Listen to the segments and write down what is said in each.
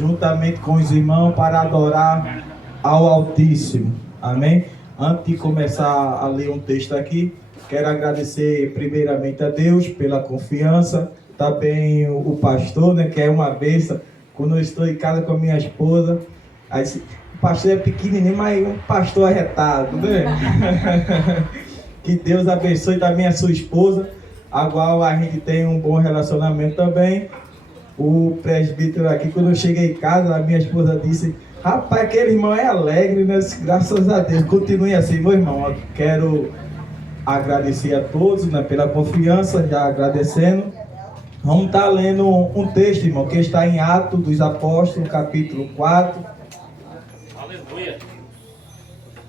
juntamente com os irmãos, para adorar ao Altíssimo. Amém? Antes de começar a ler um texto aqui, quero agradecer primeiramente a Deus pela confiança, também o pastor, né, que é uma bênção. Quando eu estou em casa com a minha esposa, aí, o pastor é pequenininho, mas um pastor arretado, né? Que Deus abençoe também a sua esposa, a qual a gente tem um bom relacionamento também. O presbítero aqui, quando eu cheguei em casa, a minha esposa disse: rapaz, aquele irmão é alegre, né? Graças a Deus. Continue assim, meu irmão. Eu quero agradecer a todos, né, pela confiança, já agradecendo. Vamos estar lendo um texto, irmão, que está em Atos dos Apóstolos, capítulo 4. Aleluia.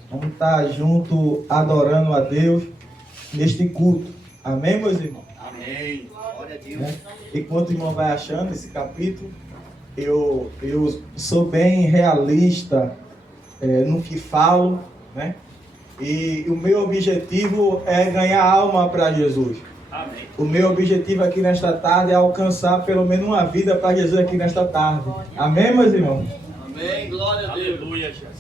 Vamos estar junto adorando a Deus neste culto. Amém, meus irmãos? Amém. Glória a Deus. Né? Enquanto o irmão vai achando esse capítulo, eu sou bem realista no que falo, né? E o meu objetivo é ganhar alma para Jesus. Amém. O meu objetivo aqui nesta tarde é alcançar pelo menos uma vida para Jesus aqui nesta tarde. Amém, meus irmãos? Amém. Glória a Deus. Aleluia, Jesus.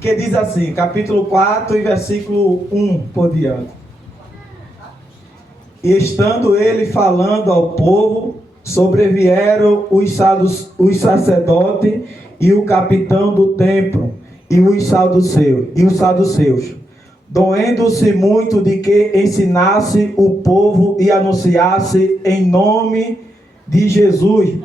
Que diz assim, capítulo 4 e versículo 1 por diante. E estando ele falando ao povo, sobrevieram os sacerdotes e o capitão do templo e os saduceus, doendo-se muito de que ensinasse o povo e anunciasse em nome de Jesus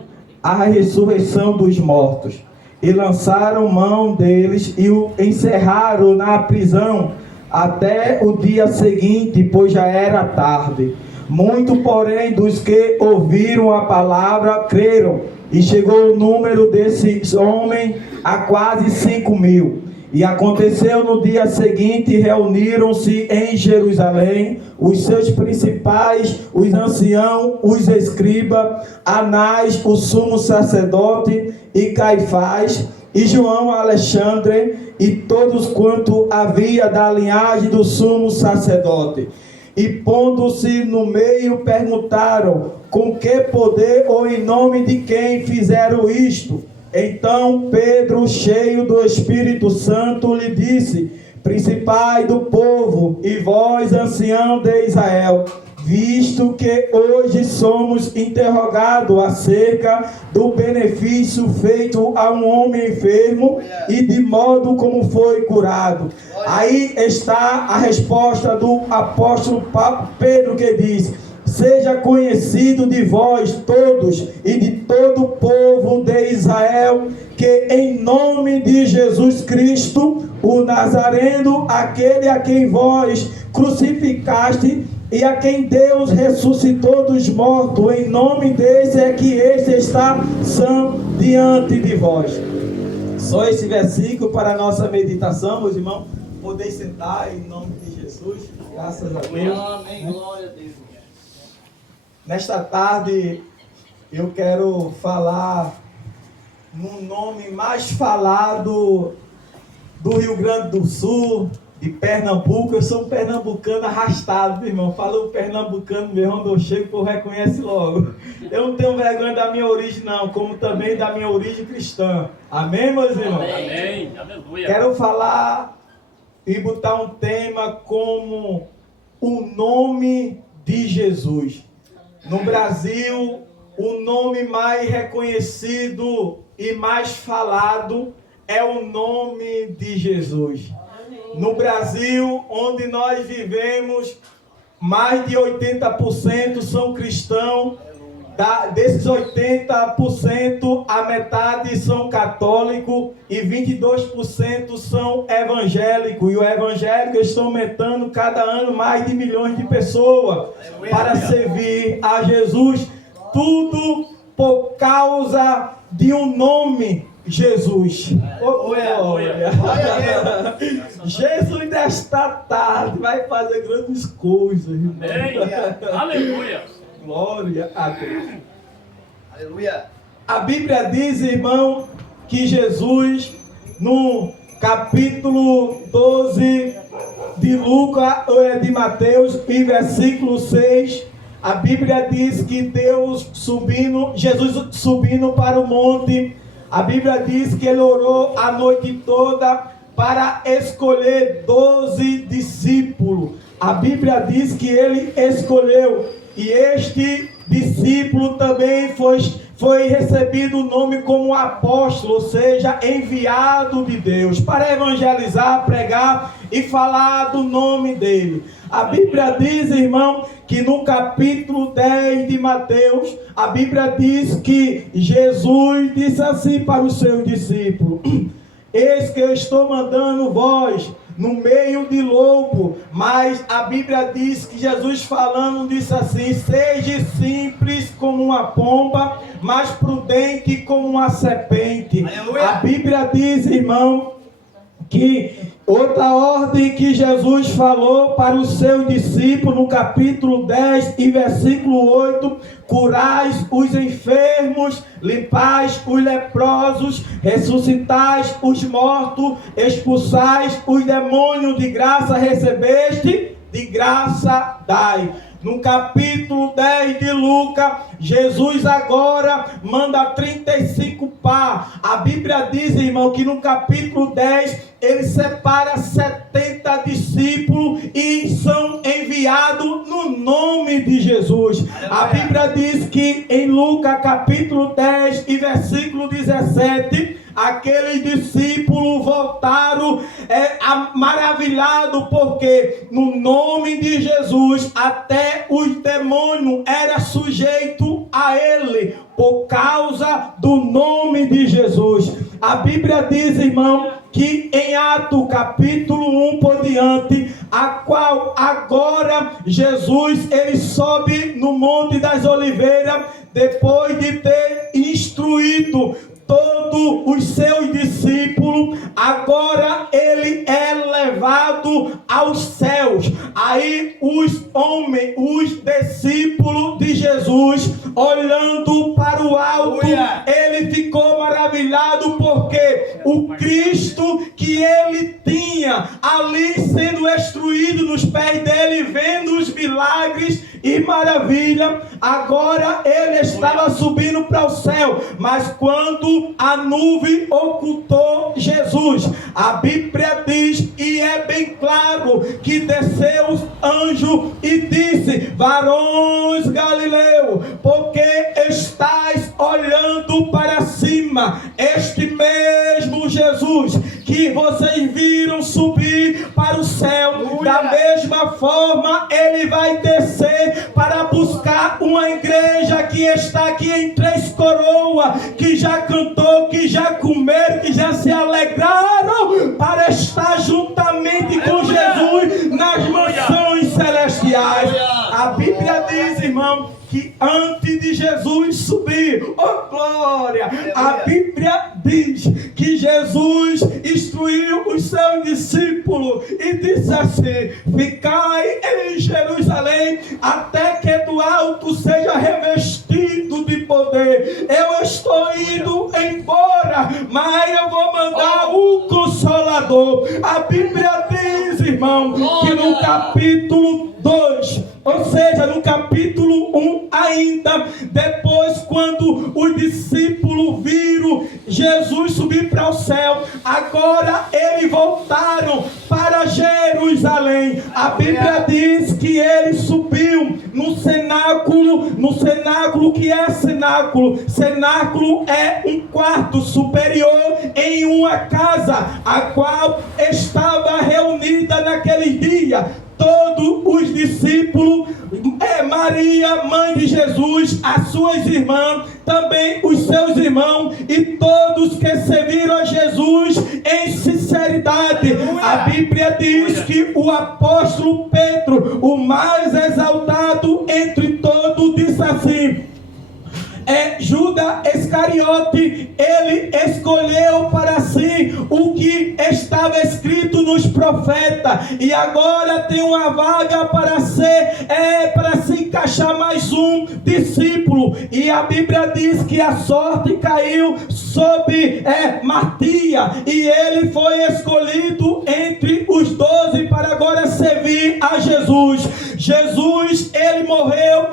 a ressurreição dos mortos. E lançaram mão deles e o encerraram na prisão até o dia seguinte, pois já era tarde. Muito, porém, dos que ouviram a palavra creram, e chegou o número desses homens a quase 5.000. E aconteceu no dia seguinte, reuniram-se em Jerusalém os seus principais, os anciãos, os escribas, Anás, o sumo sacerdote, e Caifás, e João, Alexandre, e todos quanto havia da linhagem do sumo sacerdote. E pondo-se no meio, perguntaram: com que poder ou em nome de quem fizeram isto? Então Pedro, cheio do Espírito Santo, lhe disse: principais do povo, e vós, ancião de Israel, visto que hoje somos interrogados acerca do benefício feito a um homem enfermo e de modo como foi curado. Aí está a resposta do apóstolo Pedro, que diz: seja conhecido de vós todos e de todo o povo de Israel, que em nome de Jesus Cristo, o Nazareno, aquele a quem vós crucificaste e a quem Deus ressuscitou dos mortos, em nome desse é que este está são diante de vós. Só esse versículo para a nossa meditação, meus irmãos. Poder sentar em nome de Jesus. Graças a Deus. Amém. Glória a Deus. Nesta tarde eu quero falar no nome mais falado do Rio Grande do Sul, de Pernambuco. Eu sou um pernambucano arrastado, meu irmão. Falou pernambucano, meu irmão, onde eu chego, o povo reconhece logo. Eu não tenho vergonha da minha origem, não, como também da minha origem cristã. Amém, meus irmãos? Amém. Aleluia. Quero falar e botar um tema como o nome de Jesus. No Brasil, o nome mais reconhecido e mais falado é o nome de Jesus. No Brasil, onde nós vivemos, mais de 80% são cristãos. Desses 80%, a metade são católicos e 22% são evangélicos. E o evangélico está aumentando cada ano mais de milhões de pessoas para servir a Jesus. Tudo por causa de um nome, Jesus. Jesus desta tarde vai fazer grandes coisas. Aleluia. Glória a Deus. Aleluia. A Bíblia diz, irmão, que Jesus, no capítulo 12 de Lucas, ou de Mateus, em versículo 6, A Bíblia diz que Jesus subindo para o monte, a Bíblia diz que ele orou a noite toda para escolher 12 discípulos. A Bíblia diz que ele escolheu, e este discípulo também foi recebido o nome como apóstolo, ou seja, enviado de Deus, para evangelizar, pregar e falar do nome dele. A Bíblia diz, irmão, que no capítulo 10 de Mateus, a Bíblia diz que Jesus disse assim para os seus discípulos: eis que eu estou mandando vós no meio de lobo. Mas a Bíblia diz que Jesus falando disse assim: seja simples como uma pomba, mas prudente como uma serpente. Aleluia. A Bíblia diz, irmão, que outra ordem que Jesus falou para os seus discípulos no capítulo 10 e versículo 8: curais os enfermos, limpais os leprosos, ressuscitais os mortos, expulsais os demônios, de graça recebeste, de graça dai. No capítulo 10 de Lucas, Jesus agora manda 35 par. A Bíblia diz, irmão, que no capítulo 10 ele separa 70 discípulos e são enviados no nome de Jesus. A Bíblia diz que em Lucas capítulo 10 e versículo 17, aqueles discípulos voltaram maravilhados, porque no nome de Jesus até os demônios eram sujeitos a ele, por causa do nome de Jesus. A Bíblia diz, irmão, que em Atos capítulo 1 por diante, a qual agora Jesus ele sobe no Monte das Oliveiras, depois de ter instruído todos os seus discípulos, agora ele é levado aos céus. Aí os homens, os discípulos de Jesus, olhando para o alto, ele ficou maravilhado, porque o Cristo que ele tinha ali sendo instruído nos pés dele, vendo os milagres e maravilha, agora ele estava subindo para o céu. Mas quando a nuvem ocultou Jesus, a Bíblia diz, e é bem claro, que desceu o anjo e disse: varões Galileu, porque estáis olhando para cima? Este mesmo Jesus que vocês viram subir para o céu, da mesma forma ele vai descer para buscar uma igreja que está aqui em Três Coroas, que já cantou, que já comeram, que já se alegraram, para estar juntamente com Jesus nas mansões celestiais. A Bíblia diz, irmão, que antes de Jesus subir, oh glória, a Bíblia diz que Jesus instruiu os seus discípulos e disse assim: ficai em Jerusalém até que do alto seja revestido de poder. Eu estou indo embora, mas eu vou mandar o Consolador. A Bíblia diz, irmão, que no capítulo 2, ou seja, no capítulo 1 ainda, depois quando os discípulos viram Jesus subir para o céu, agora eles voltaram para Jerusalém. A Bíblia diz que ele subiu no cenáculo, que é cenáculo. Cenáculo é um quarto superior em uma casa, a qual estava reunida naquele dia todos os discípulos, Maria, mãe de Jesus, as suas irmãs, também os seus irmãos e todos que serviram a Jesus em sinceridade. A Bíblia diz que o apóstolo Pedro, o mais exaltado entre todos, disse assim: Judas Iscariote, ele escolheu para si o que estava escrito nos profetas, e agora tem uma vaga para se encaixar mais um discípulo. E a Bíblia diz que a sorte caiu sobre Matias, e ele foi escolhido entre os 12 para agora servir a Jesus. Jesus, ele morreu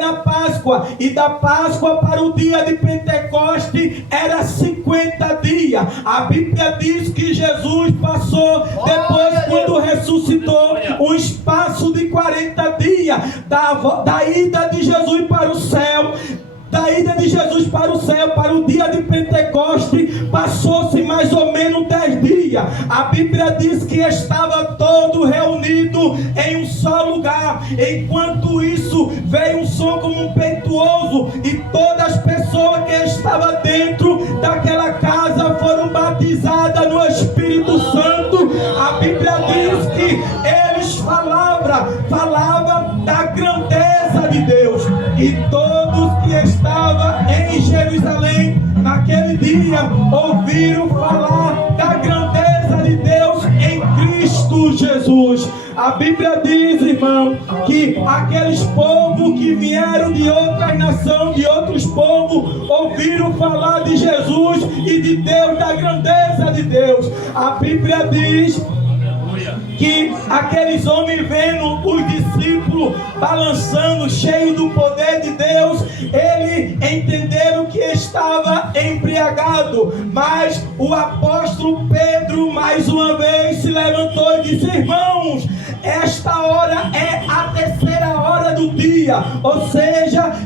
na Páscoa, e da Páscoa para o dia de Pentecoste era 50 dias. A Bíblia diz que Jesus passou, depois quando ressuscitou, um espaço de 40 dias, da ida de Jesus para o céu. Da ida de Jesus para o céu, para o dia de Pentecoste, passou-se mais ou menos 10 dias. A Bíblia diz que estava todo reunido em um só lugar. Enquanto isso, veio um som como um peituoso, e todas as pessoas que estavam dentro daquela casa foram batizadas no Espírito Santo. A Bíblia diz que eles falavam da grandeza de Deus, e todos que estavam em Jerusalém naquele dia ouviram falar da grandeza de Deus em Cristo Jesus. A Bíblia diz, irmão, que aqueles povos que vieram de outras nações, de outros povos, ouviram falar de Jesus e de Deus, da grandeza de Deus. A Bíblia diz que aqueles homens, vendo os discípulos balançando, cheios do poder de Deus, eles entenderam que estava embriagado. Mas o apóstolo Pedro, mais uma vez, se levantou e disse: irmãos, esta hora é a terceira hora do dia, ou seja,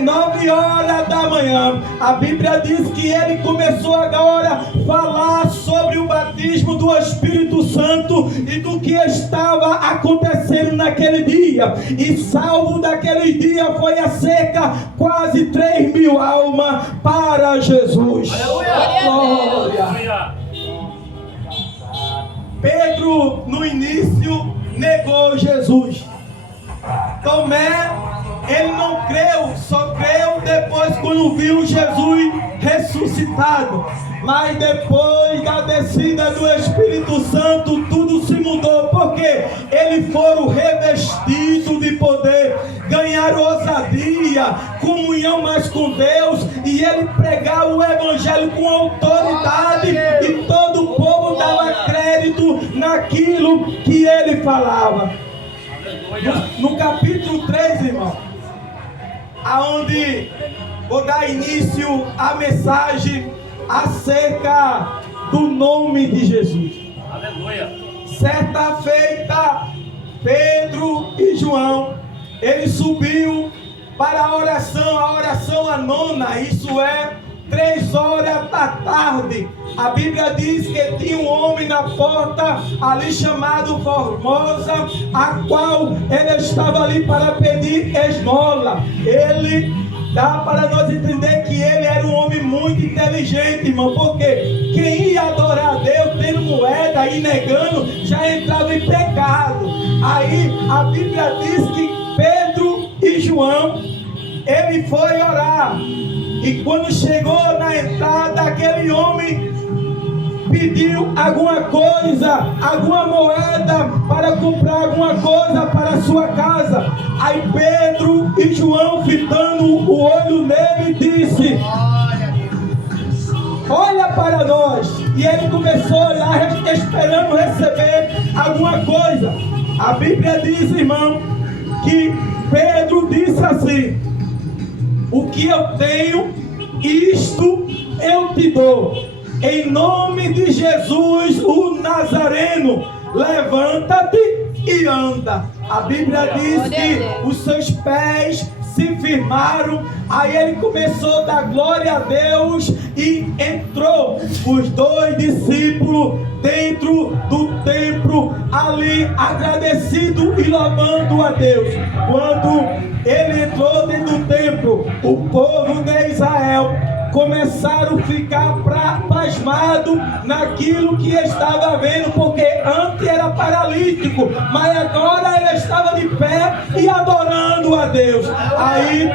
9 horas da manhã. A Bíblia diz que ele começou agora a falar sobre o batismo do Espírito Santo e do que estava acontecendo naquele dia. E salvo daquele dia foi a cerca quase 3.000 almas para Jesus. Glória! Pedro, no início, negou Jesus. Tomé, ele não creu, só creu depois quando viu Jesus ressuscitado. Mas depois da descida do Espírito Santo, tudo se mudou, porque eles foram revestidos de poder, ganharam ousadia, comunhão mais com Deus, e ele pregava o Evangelho com autoridade, e todo o povo dava crédito naquilo que ele falava. No capítulo 3, irmão, aonde vou dar início à mensagem acerca do nome de Jesus. Aleluia. Certa feita, Pedro e João, eles subiu para a oração a nona, isso é 3 horas da tarde. A Bíblia diz que tinha um homem na porta ali chamado Formosa, a qual ele estava ali para pedir esmola. Dá para nós entender que ele era um homem muito inteligente, irmão, porque quem ia adorar a Deus tendo moeda e negando, já entrava em pecado. Aí a Bíblia diz que Pedro e João, ele foi orar, e quando chegou na entrada, aquele homem pediu alguma coisa, alguma moeda para comprar alguma coisa para a sua casa. Aí Pedro e João, fitando o olho nele, disse: olha para nós. E ele começou a olhar, esperando receber alguma coisa. A Bíblia diz, irmão, que Pedro disse assim: o que eu tenho, isto eu te dou. Em nome de Jesus, o Nazareno, levanta-te e anda. A Bíblia diz que os seus pés se firmaram. Aí ele começou a dar glória a Deus e entrou os 2 discípulos dentro do templo, ali agradecido e louvando a Deus. Quando ele entrou dentro do templo, o povo de Israel começaram a ficar pasmado naquilo que estava vendo, porque antes era paralítico, mas agora ele estava de pé e adorando a Deus. Aí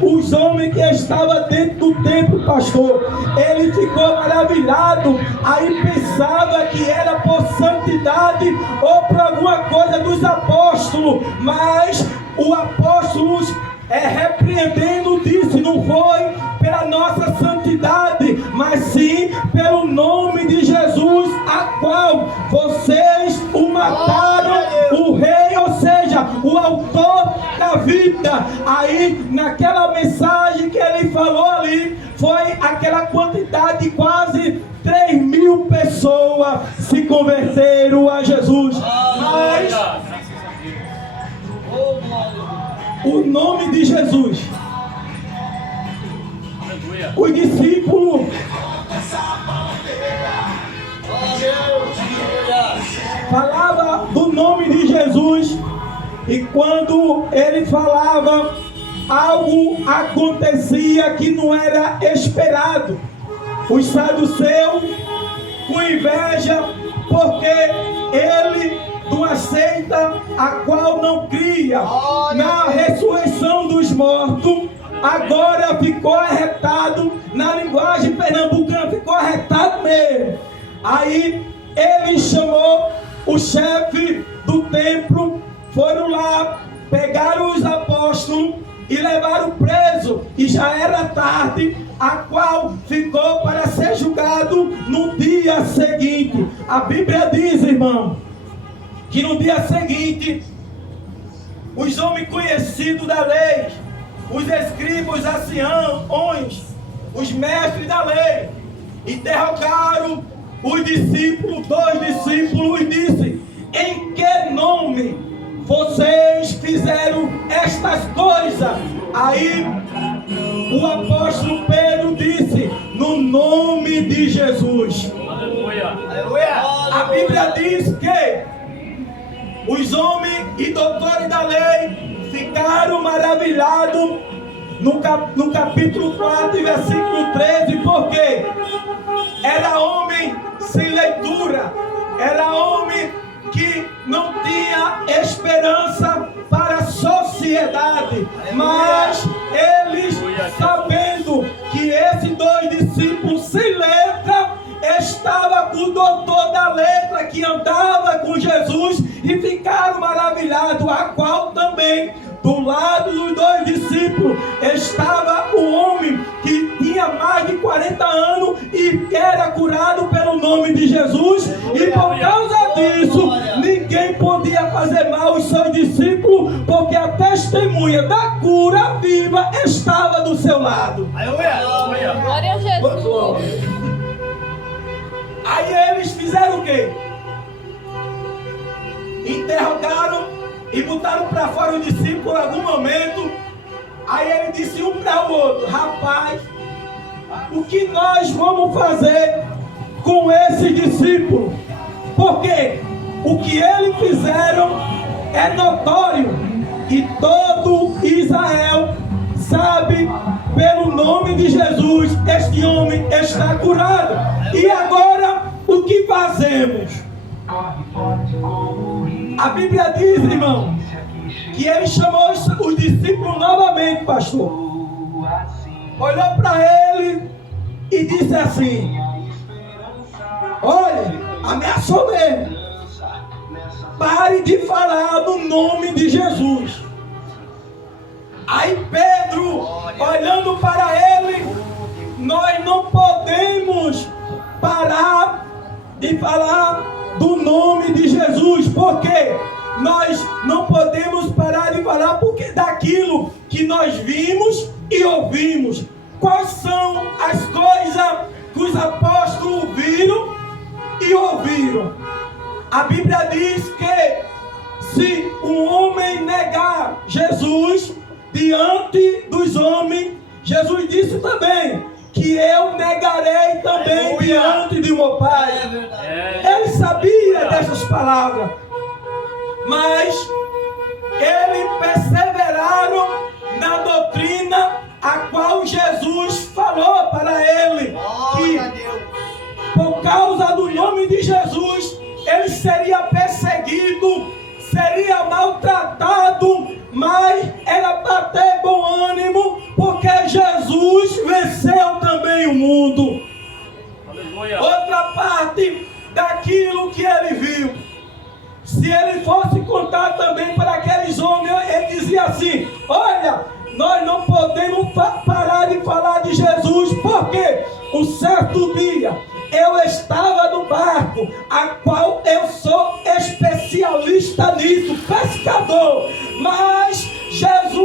os homens que estavam dentro do templo, pastor, ele ficou maravilhado. Aí pensava que era por santidade ou por alguma coisa dos apóstolos, mas o apóstolo repreendendo disse: não foi pela nossa santidade, mas sim pelo nome de Jesus, a qual vocês o mataram, o rei, ou seja, vida. Aí, naquela mensagem que ele falou ali, foi aquela quantidade de quase 3.000 pessoas se converteram a Jesus. Mas Oh, glória. o nome de Jesus, Aleluia. os discípulos Aleluia. falava do nome de Jesus, e quando ele falava, algo acontecia que não era esperado. Os saduceus com inveja, porque ele de uma seita a qual não cria na ressurreição dos mortos, agora ficou arretado, na linguagem pernambucana ficou arretado mesmo. Aí ele chamou o chefe do templo, foram lá, pegaram os apóstolos e levaram preso, e já era tarde, a qual ficou para ser julgado no dia seguinte. A Bíblia diz, irmão, que no dia seguinte, os homens conhecidos da lei, os escribas, os anciãos, os mestres da lei, interrogaram os discípulos, 2 discípulos, e disse: em que nome vocês fizeram estas coisas? Aí o apóstolo Pedro disse: no nome de Jesus. Aleluia. Aleluia. A Bíblia diz que os homens e doutores da lei ficaram maravilhados no capítulo 4, versículo 13, porque era homem sem leitura, era homem que não tinha esperança para a sociedade, mas eles, sabendo que esses 2 discípulos sem letra, estava com o doutor da letra que andava com Jesus, e ficaram maravilhados, a qual também do lado dos 2 discípulos estava o homem que tinha mais de 40 anos e era curado pelo nome de Jesus. E por causa disso, ninguém podia fazer mal aos seus discípulos, porque a testemunha da cura viva estava do seu lado. Aleluia. Glória a Jesus. Aí eles fizeram o quê? Interrogaram e botaram para fora o discípulo por algum momento. Aí ele disse um para o outro: rapaz, o que nós vamos fazer com esse discípulo? Porque o que eles fizeram é notório, e todo Israel sabe pelo nome de Jesus, este homem está curado. E agora, o que fazemos? A Bíblia diz, irmão, que ele chamou os discípulos novamente, pastor. Olhou para ele e disse assim: olha, ameaçou mesmo, pare de falar no nome de Jesus. Aí Pedro, olhando para ele: nós não podemos parar de falar do nome de Jesus, porque nós não podemos parar de falar porque daquilo que nós vimos e ouvimos. Quais são as coisas que os apóstolos viram e ouviram? A Bíblia diz que se um homem negar Jesus diante dos homens, Jesus disse também que eu negarei também diante de meu Pai. Ele sabia dessas palavras, mas eles perseveraram na doutrina a qual Jesus falou para ele, que por causa do nome de Jesus ele seria perseguido, seria maltratado, mas era para ter bom ânimo, porque Jesus venceu também o mundo. Aleluia. Outra parte daquilo que ele viu, se ele fosse contar também para aqueles homens, ele dizia assim: olha, nós não podemos parar de falar de Jesus, porque um certo dia eu estava no barco, a qual eu sou especialista nisso, pescador, mas Jesus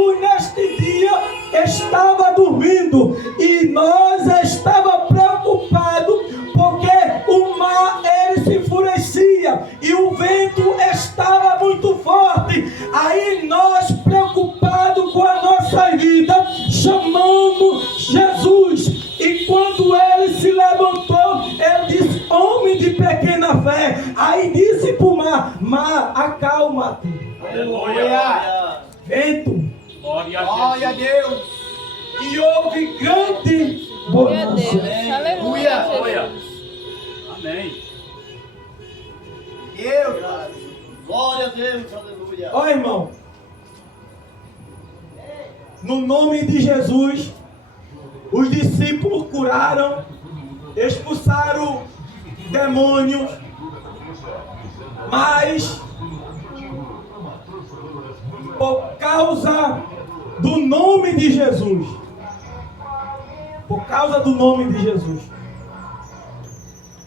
estava dormindo e nós estava preocupado porque o mar ele se enfurecia e o vento estava muito forte. Aí nós preocupados com a nossa vida chamamos Jesus. E quando ele se levantou, ele disse: homem de pequena fé. Aí disse para o mar: mar, acalma-te. Aleluia. Vento. Glória Glória a a Jesus. Deus. E houve grande Glória a bonança. Deus. Aleluia. Aleluia. Jesus. Amém. Deus. Glória a Deus. Aleluia. Ó, irmão, no nome de Jesus, os discípulos curaram, expulsaram demônios, mas por causa do nome de Jesus,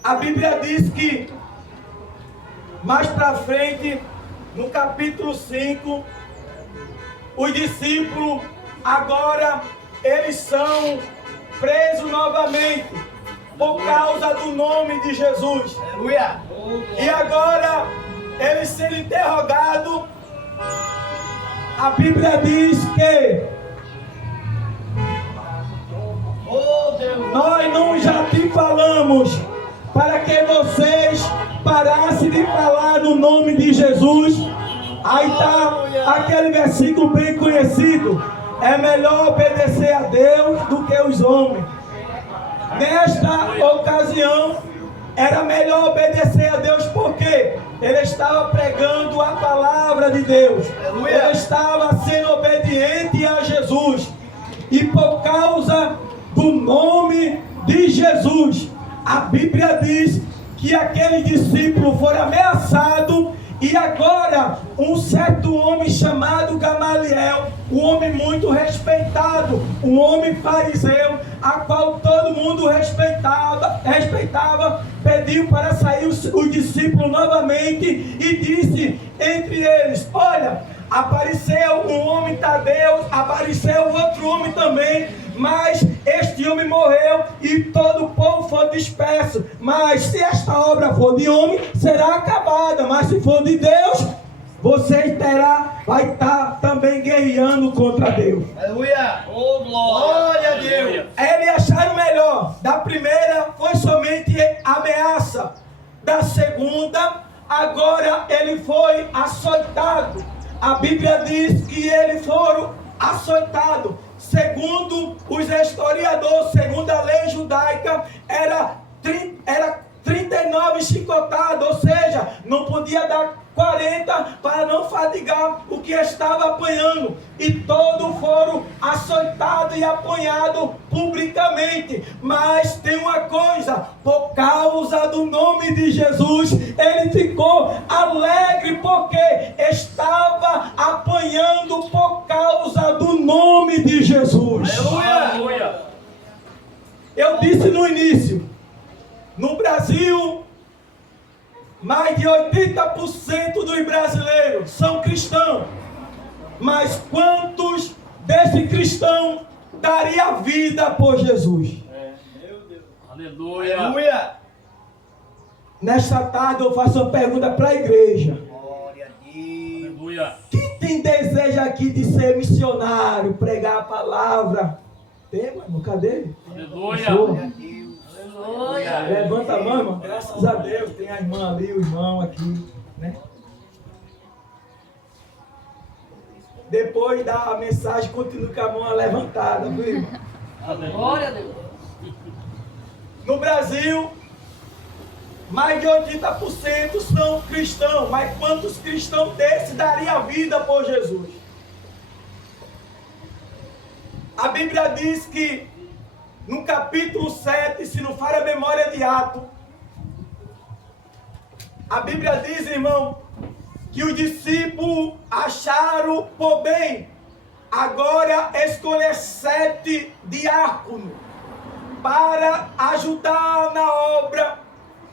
a Bíblia diz que mais para frente, no capítulo 5, os discípulos agora eles são presos novamente por causa do nome de Jesus. Aleluia. E agora eles sendo interrogados, a Bíblia diz que Oh, Deus. nós não já te falamos para que vocês parassem de falar no nome de Jesus. Aí está aquele versículo bem conhecido: é melhor obedecer a Deus do que os homens. Nesta ocasião, era melhor obedecer a Deus porque ele estava pregando a palavra de Deus. Ele estava sendo obediente a Jesus. E por causa do nome de Jesus, a Bíblia diz que aquele discípulo foi ameaçado. E agora, um certo homem chamado Gamaliel, um homem muito respeitado, um homem fariseu, a qual todo mundo respeitava, pediu para sair os discípulos novamente e disse entre eles: olha, apareceu um homem Tadeu, apareceu outro homem também, mas este homem morreu e todo o povo foi disperso. Mas se esta obra for de homem, será acabada. Mas se for de Deus, você vai estar também guerreando contra Deus. Aleluia. Oh, glória a Deus. Eles acharam melhor. Da primeira foi somente ameaça. Da segunda, agora ele foi açoitado. A Bíblia diz que eles foram açoitados. Segundo os historiadores, segundo a lei judaica, era 39 chicotadas, ou seja, não podia dar 40 para não fadigar o que estava apanhando. E todos foram açoitados e apanhados publicamente. Mas tem uma coisa: por causa do nome de Jesus, ele ficou alegre porque estava apanhando por causa do nome de Jesus. Aleluia. Eu disse no início, no Brasil, mais de 80% dos brasileiros são cristãos. Mas quantos desses cristãos daria a vida por Jesus? Meu Deus. Aleluia. Aleluia. Nesta tarde eu faço uma pergunta para a igreja. Glória a Deus. Aleluia. Quem tem desejo aqui de ser missionário, pregar a palavra? Tem, irmão? Cadê ele? Aleluia. Glória a Deus. Levanta a mão, irmão. Graças a Deus. Tem a irmã ali, o irmão aqui, né? Depois da mensagem, continue com a mão levantada, viu, irmão? Glória a Deus. No Brasil, mais de 80% são cristãos. Mas quantos cristãos desses daria a vida por Jesus? A Bíblia diz que no capítulo 7, se não falha a memória de Atos, a Bíblia diz, irmão, que os discípulos acharam por bem agora escolher 7 diáconos para ajudar na obra,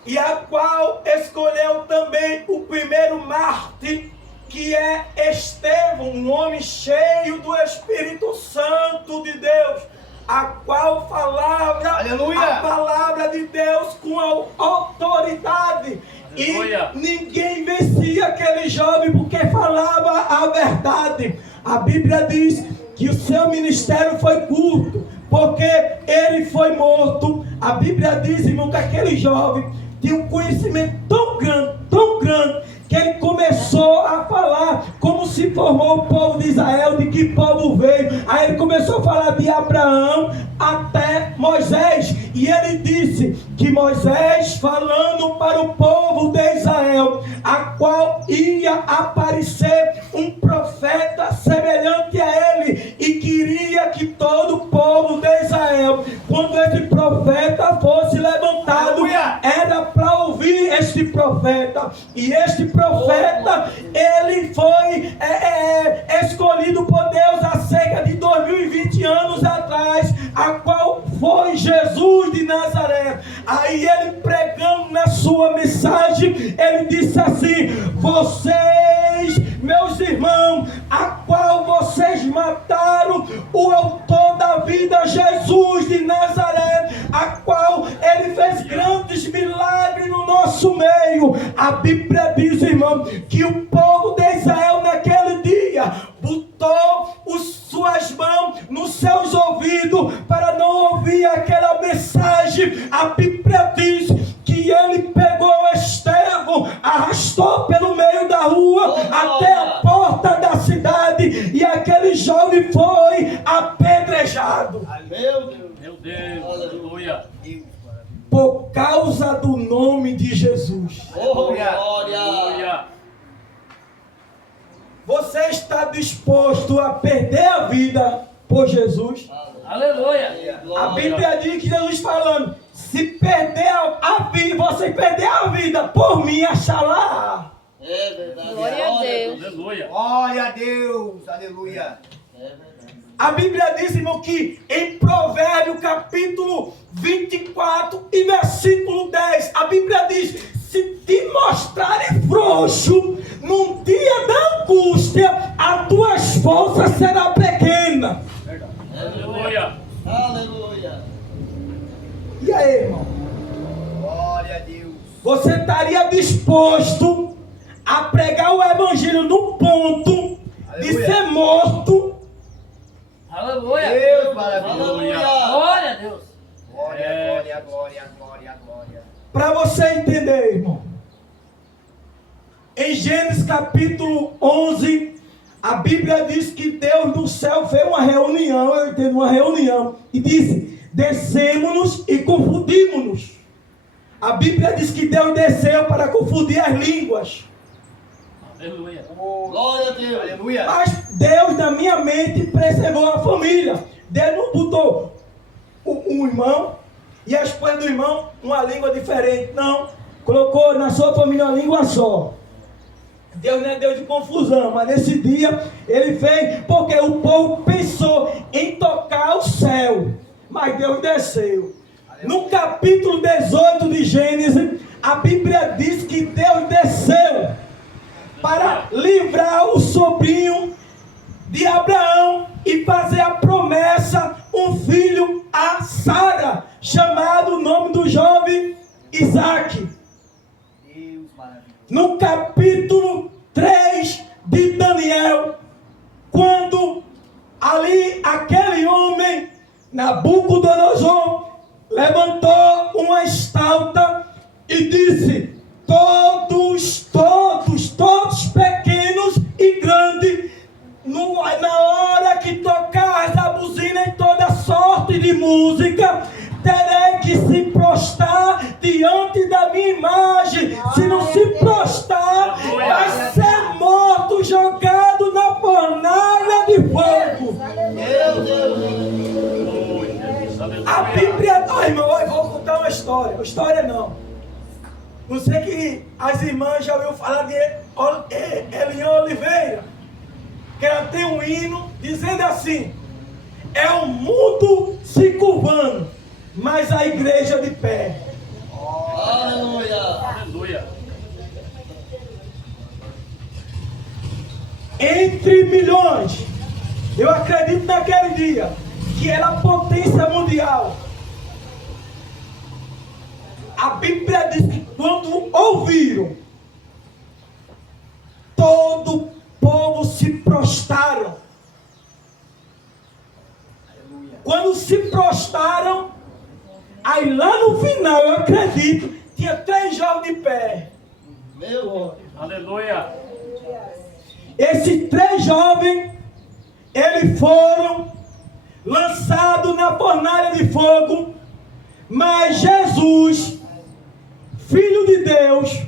e a qual escolheu também o primeiro mártir, que é Estevão, um homem cheio do Espírito Santo de Deus, a qual falava Aleluia. a palavra de Deus com autoridade. Aleluia. E ninguém vencia aquele jovem porque falava a verdade. A Bíblia diz que o seu ministério foi curto, porque ele foi morto. A Bíblia diz, irmão, que aquele jovem tinha um conhecimento tão grande, que ele começou a falar como se formou o povo de Israel, de que povo veio. Aí ele começou a falar de Abraão até Moisés. E ele disse que Moisés, falando para o povo de Israel, a qual ia aparecer um profeta semelhante a ele, e queria que todo o povo de Israel, quando esse profeta fosse levantado, era para ouvir este profeta. E este profeta, ele foi escolhido por Deus há cerca de 2020 anos atrás, a qual foi Jesus de Nazaré. Aí ele, pregando na sua mensagem, ele disse assim: vocês, meus irmãos, a qual vocês mataram o autor da vida, Jesus de Nazaré, a qual ele fez grandes milagres no nosso meio. A Bíblia diz, irmão, que o povo de Israel naquele dia botou suas mãos nos seus ouvidos para não ouvir aquela mensagem. A Bíblia diz que ele pegou Estevão, arrastou pelo meio da rua até a porta da cidade, e aquele jovem foi apedrejado. Meu Deus. Meu Deus. Aleluia. Por causa do nome de Jesus. Oh, glória. Aleluia. Você está disposto a perder a vida por Jesus? Aleluia. A Bíblia diz que Jesus falando: se perder a vida, você perder a vida por mim, achará. É verdade. Glória a Deus. Aleluia. Glória a Deus. Aleluia. A Bíblia diz, irmão, que em Provérbios capítulo 24 e versículo 10, a Bíblia diz: se te mostrares frouxo num dia da angústia, as tuas forças serão pequenas. Aleluia. Aleluia. E aí, irmão? Glória a Deus. Você estaria disposto a pregar o evangelho no ponto de Aleluia. ser morto? Aleluia. Deus maravilhoso. Aleluia. Glória a Deus. Glória, glória, glória, glória. Para você entender, irmão, em Gênesis capítulo 11, a Bíblia diz que Deus no céu fez uma reunião, eu entendo, uma reunião, e disse: descemos-nos e confundimos-nos. A Bíblia diz que Deus desceu para confundir as línguas. Aleluia. Glória a Deus. Aleluia. Mas Deus, na minha mente, preservou a família. Deus não botou um irmão e a esposa do irmão uma língua diferente. Não. Colocou na sua família uma língua só. Deus não é Deus de confusão, mas nesse dia ele fez porque o povo pensou em tocar o céu, mas Deus desceu. No capítulo 18 de Gênesis, a Bíblia diz que Deus desceu para livrar o sobrinho de Abraão e fazer a promessa, um filho a Sara, chamado o nome do jovem Isaac. Deus maravilhoso. No capítulo 3 de Daniel, quando ali aquele homem, Nabucodonosor, levantou uma estátua e disse: todos pequenos e grandes, na hora que tocar a buzina em toda sorte de música, terei que se prostrar diante da minha imagem. Se não se prostrar, vai ser morto, jogado na fornalha de fogo. Meu Deus. A Bíblia, irmão, eu vou contar uma história. Uma história não. Não sei que as irmãs já ouviram falar de Eliane Oliveira, que ela tem um hino dizendo assim: é o mundo se curvando, mas a igreja de pé. Aleluia. Aleluia. entre milhões. Eu acredito naquele dia que era a potência mundial. A Bíblia diz que quando ouviram, todo o povo se prostraram. Quando se prostraram, aí lá no final, eu acredito, tinha 3 jovens de pé. Meu Deus. Aleluia. Esses 3 jovens, eles foram lançados na fornalha de fogo, mas Jesus, Filho de Deus,